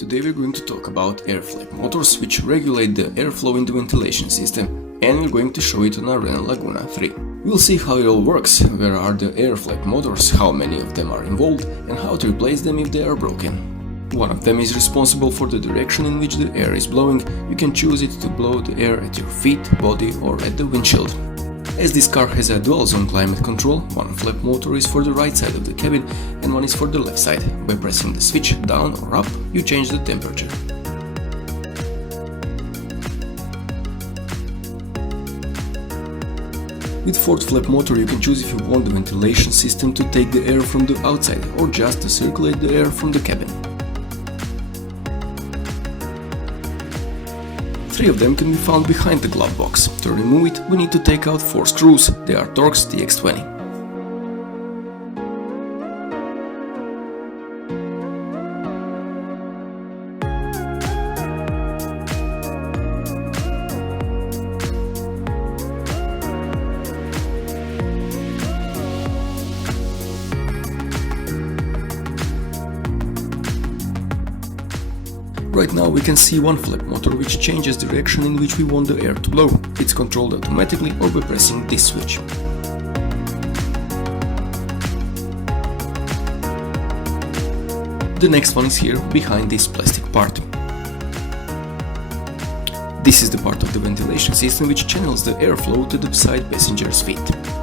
Today we're going to talk about air flap motors which regulate the airflow in the ventilation system, and we're going to show it on our Renault Laguna 3. We'll see how it all works, where are the air flap motors, how many of them are involved, and how to replace them if they are broken. One of them is responsible for the direction in which the air is blowing. You can choose it to blow the air at your feet, body or at the windshield. As this car has a dual zone climate control, one flap motor is for the right side of the cabin and one is for the left side. By pressing the switch down or up, you change the temperature. With fourth flap motor you can choose if you want the ventilation system to take the air from the outside or just to circulate the air from the cabin. 3 of them can be found behind the glove box. To remove it, we need to take out 4 screws. They are Torx TX20. Right now we can see one flap motor which changes the direction in which we want the air to blow. It's controlled automatically or by pressing this switch. The next one is here, behind this plastic part. This is the part of the ventilation system which channels the airflow to the side passenger's feet.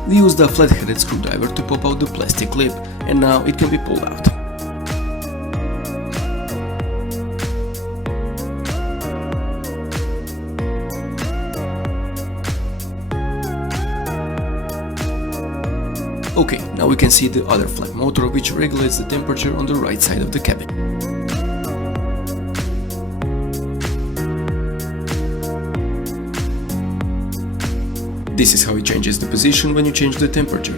We used a flat-headed screwdriver to pop out the plastic lid, and now it can be pulled out. Okay, now we can see the other flap motor which regulates the temperature on the right side of the cabin. This is how it changes the position when you change the temperature.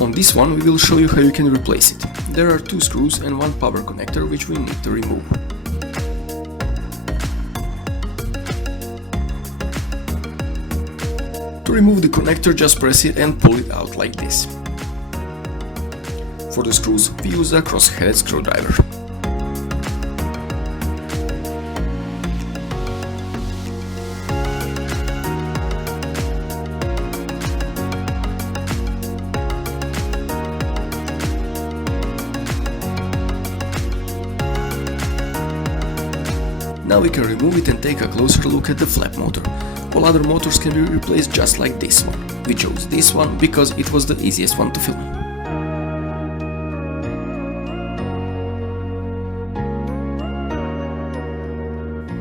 On this one we will show you how you can replace it. There are 2 screws and 1 power connector which we need to remove. To remove the connector, just press it and pull it out like this. For the screws, we use a cross-headed screwdriver. Now we can remove it and take a closer look at the flap motor. All other motors can be replaced just like this one. We chose this one because it was the easiest one to film.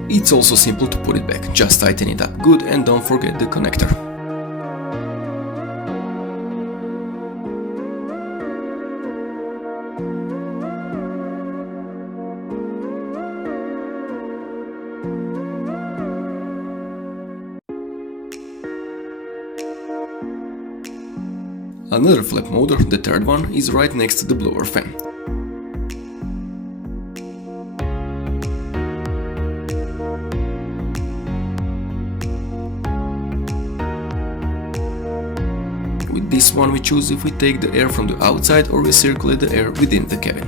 It's also simple to put it back, just tighten it up good and don't forget the connector. Another flap motor, the third one, is right next to the blower fan. With this one we choose if we take the air from the outside or we circulate the air within the cabin.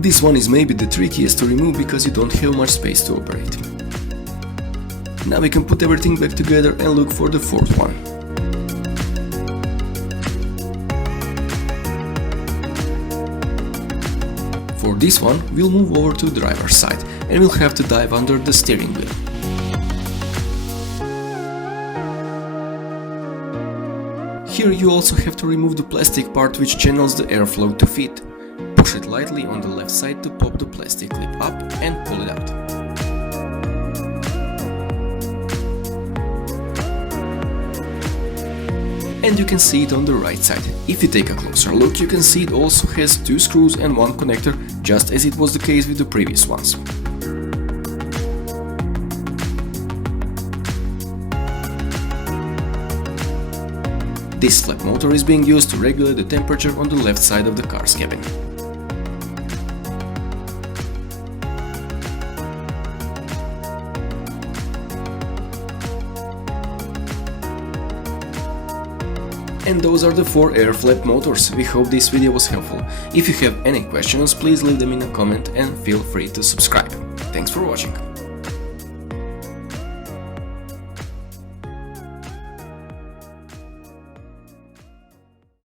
This one is maybe the trickiest to remove because you don't have much space to operate. Now we can put everything back together and look for the 4th one. For this one, we'll move over to the driver's side and we'll have to dive under the steering wheel. Here you also have to remove the plastic part which channels the airflow to feet. Push it lightly on the left side to pop the plastic clip up and pull it out. And you can see it on the right side. If you take a closer look, you can see it also has 2 screws and 1 connector, just as it was the case with the previous ones. This flap motor is being used to regulate the temperature on the left side of the car's cabin. And those are the 4 air flap motors. We hope this video was helpful. If you have any questions, please leave them in a comment and feel free to subscribe. Thanks for watching.